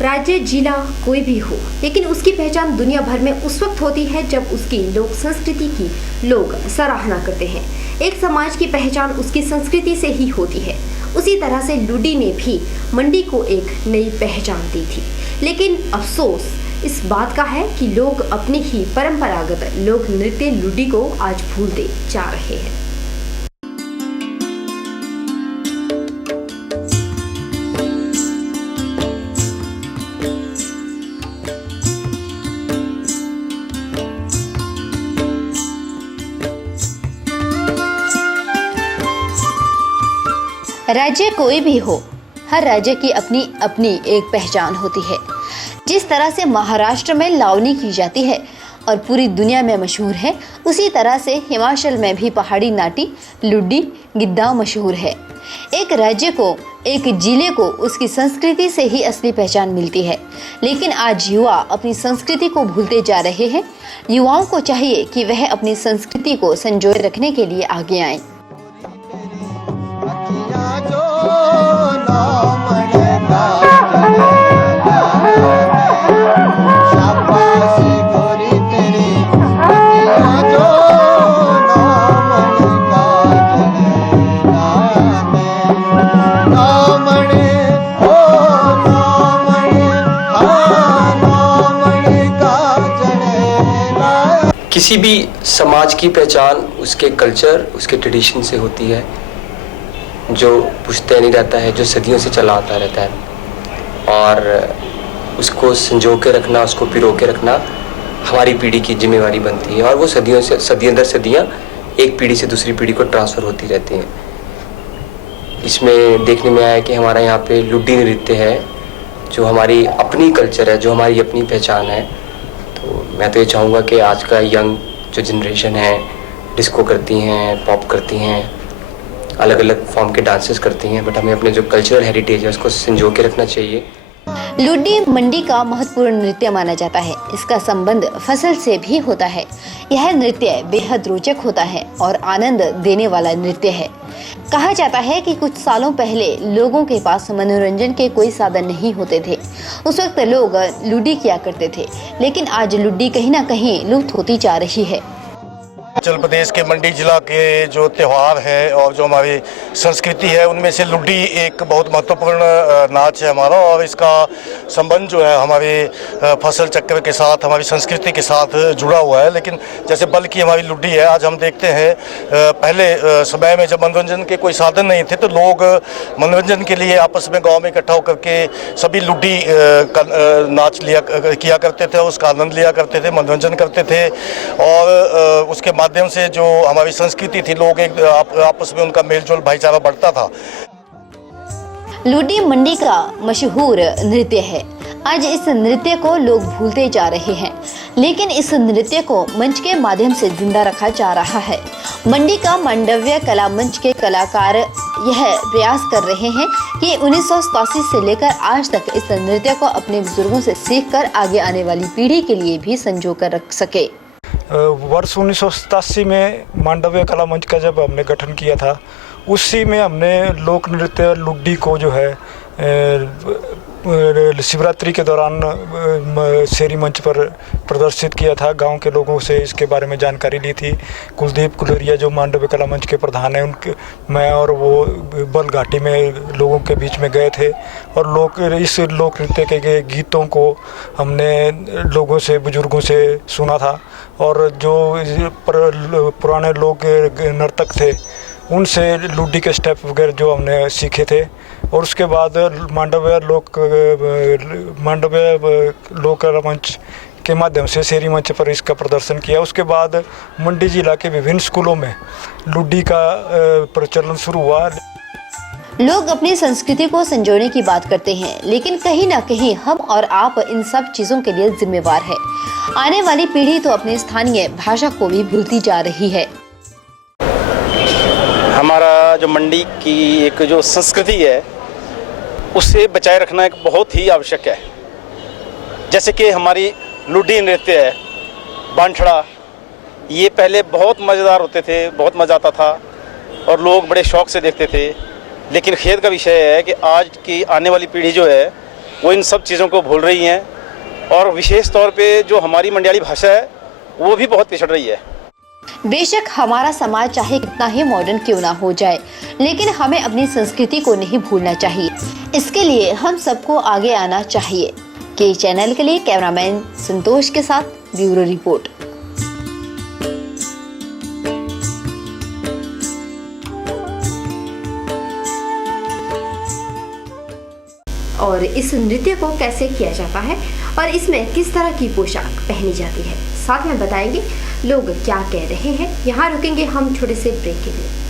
राज्य, जिला कोई भी हो, लेकिन उसकी पहचान दुनिया भर में उस वक्त होती है जब उसकी लोक संस्कृति की लोग सराहना करते हैं। एक समाज की पहचान उसकी संस्कृति से ही होती है। उसी तरह से लुडी ने भी मंडी को एक नई पहचान दी थी। लेकिन अफसोस इस बात का है कि लोग अपनी ही परंपरागत लोक नृत्य लुडी को आज भूलते जा रहे हैं। राज्य कोई भी हो, हर राज्य की अपनी अपनी एक पहचान होती है। जिस तरह से महाराष्ट्र में लावनी की जाती है और पूरी दुनिया में मशहूर है, उसी तरह से हिमाचल में भी पहाड़ी नाटी लुडी गिद्दा मशहूर है। एक राज्य को, एक जिले को उसकी संस्कृति से ही असली पहचान मिलती है। लेकिन आज युवा अपनी संस्कृति को भूलते जा रहे हैं। युवाओं को चाहिए कि वह अपनी संस्कृति को संजोए रखने के लिए आगे आएं। किसी भी समाज की पहचान उसके कल्चर, उसके ट्रेडिशन से होती है, जो पुश्तैनी रहता है, जो सदियों से चला आता रहता है। और उसको संजो के रखना, उसको पिरो के रखना हमारी पीढ़ी की जिम्मेवारी बनती है। और वो सदियों से सदियों दर सदियाँ एक पीढ़ी से दूसरी पीढ़ी को ट्रांसफ़र होती रहती हैं। इसमें देखने में आया कि हमारा यहाँ पे लुडी नृत्य है, जो हमारी अपनी कल्चर है, जो हमारी अपनी पहचान है। तो मैं तो ये चाहूँगा कि आज का यंग जो जनरेशन है, डिस्को करती हैं, पॉप करती हैं, अलग अलग फॉर्म के डांसेस करती हैं, बट हमें अपने जो कल्चरल हेरिटेज है उसको संजो के रखना चाहिए। लुडी मंडी का महत्वपूर्ण नृत्य माना जाता है। इसका संबंध फसल से भी होता है। यह नृत्य बेहद रोचक होता है और आनंद देने वाला नृत्य है। कहा जाता है कि कुछ सालों पहले लोगों के पास मनोरंजन के कोई साधन नहीं होते थे। उस वक्त लोग लुडी किया करते थे, लेकिन आज लुडी कहीं ना कहीं लुप्त होती जा रही है। हिमाचल प्रदेश के मंडी जिला के जो त्यौहार है और जो हमारी संस्कृति है, उनमें से लुडी एक बहुत महत्वपूर्ण नाच है हमारा। और इसका संबंध जो है हमारे फसल चक्र के साथ, हमारी संस्कृति के साथ जुड़ा हुआ है। लेकिन जैसे बल की हमारी लुडी है, आज हम देखते हैं पहले समय में जब मनोरंजन के कोई साधन नहीं थे तो लोग मनोरंजन के लिए आपस में गाँव में इकट्ठा होकर के सभी लुडी का नाच किया करते थे, उसका आनंद लिया करते थे, मनोरंजन करते थे। और उसके माध्यम से जो हमारी संस्कृति थी, लोग एक आपस में उनका मेलजोल भाईचारा बढ़ता था। लुडी मंडी का मशहूर नृत्य है। आज इस नृत्य को लोग भूलते जा रहे हैं, लेकिन इस नृत्य को मंच के माध्यम से जिंदा रखा जा रहा है। मंडी का मांडव्य कला मंच के कलाकार यह प्रयास कर रहे हैं कि 1987 से लेकर आज तक इस नृत्य को अपने बुजुर्गों से सीखकर आगे आने वाली पीढ़ी के लिए भी संजो कर रख सके। वर्ष 1987 में मांडव्य कला मंच का जब हमने गठन किया था, उसी में हमने लोक नृत्य लुडी को जो है शिवरात्रि के दौरान शेरी मंच पर प्रदर्शित किया था। गांव के लोगों से इसके बारे में जानकारी ली थी। कुलदीप कुलरिया जो मांडव्य कला मंच के प्रधान हैं, उनके मैं और वो बल घाटी में लोगों के बीच में गए थे और इस लोक नृत्य के गीतों को हमने लोगों से, बुजुर्गों से सुना था। और जो पुराने लोग नर्तक थे, उनसे लुडी के स्टेप वगैरह जो हमने सीखे थे। और उसके बाद मांडव्य लोक मंच के माध्यम से शेरी मंच पर इसका प्रदर्शन किया। उसके बाद मंडी जिला के विभिन्न स्कूलों में लुडी का प्रचलन शुरू हुआ। लोग अपनी संस्कृति को संजोने की बात करते हैं, लेकिन कहीं ना कहीं हम और आप इन सब चीजों के लिए जिम्मेवार है। आने वाली पीढ़ी तो अपनी स्थानीय भाषा को भी भूलती जा रही है। हमारा जो मंडी की एक जो संस्कृति है, उसे बचाए रखना एक बहुत ही आवश्यक है। जैसे कि हमारी लुडी नृत्य है, बांठड़ा, ये पहले बहुत मज़ेदार होते थे, बहुत मज़ा आता था और लोग बड़े शौक़ से देखते थे। लेकिन खेद का विषय है कि आज की आने वाली पीढ़ी जो है वो इन सब चीज़ों को भूल रही हैं, और विशेष तौर पे जो हमारी मंडियाली भाषा है वो भी बहुत पिछड़ रही है। बेशक हमारा समाज चाहे कितना ही मॉडर्न क्यों ना हो जाए, लेकिन हमें अपनी संस्कृति को नहीं भूलना चाहिए। इसके लिए हम सबको आगे आना चाहिए। के चैनल के लिए कैमरामैन संतोष के साथ ब्यूरो रिपोर्ट। और इस नृत्य को कैसे किया जाता है और इसमें किस तरह की पोशाक पहनी जाती है, साथ में बताएंगे लोग क्या कह रहे हैं। यहाँ रुकेंगे हम छोटे से ब्रेक के लिए।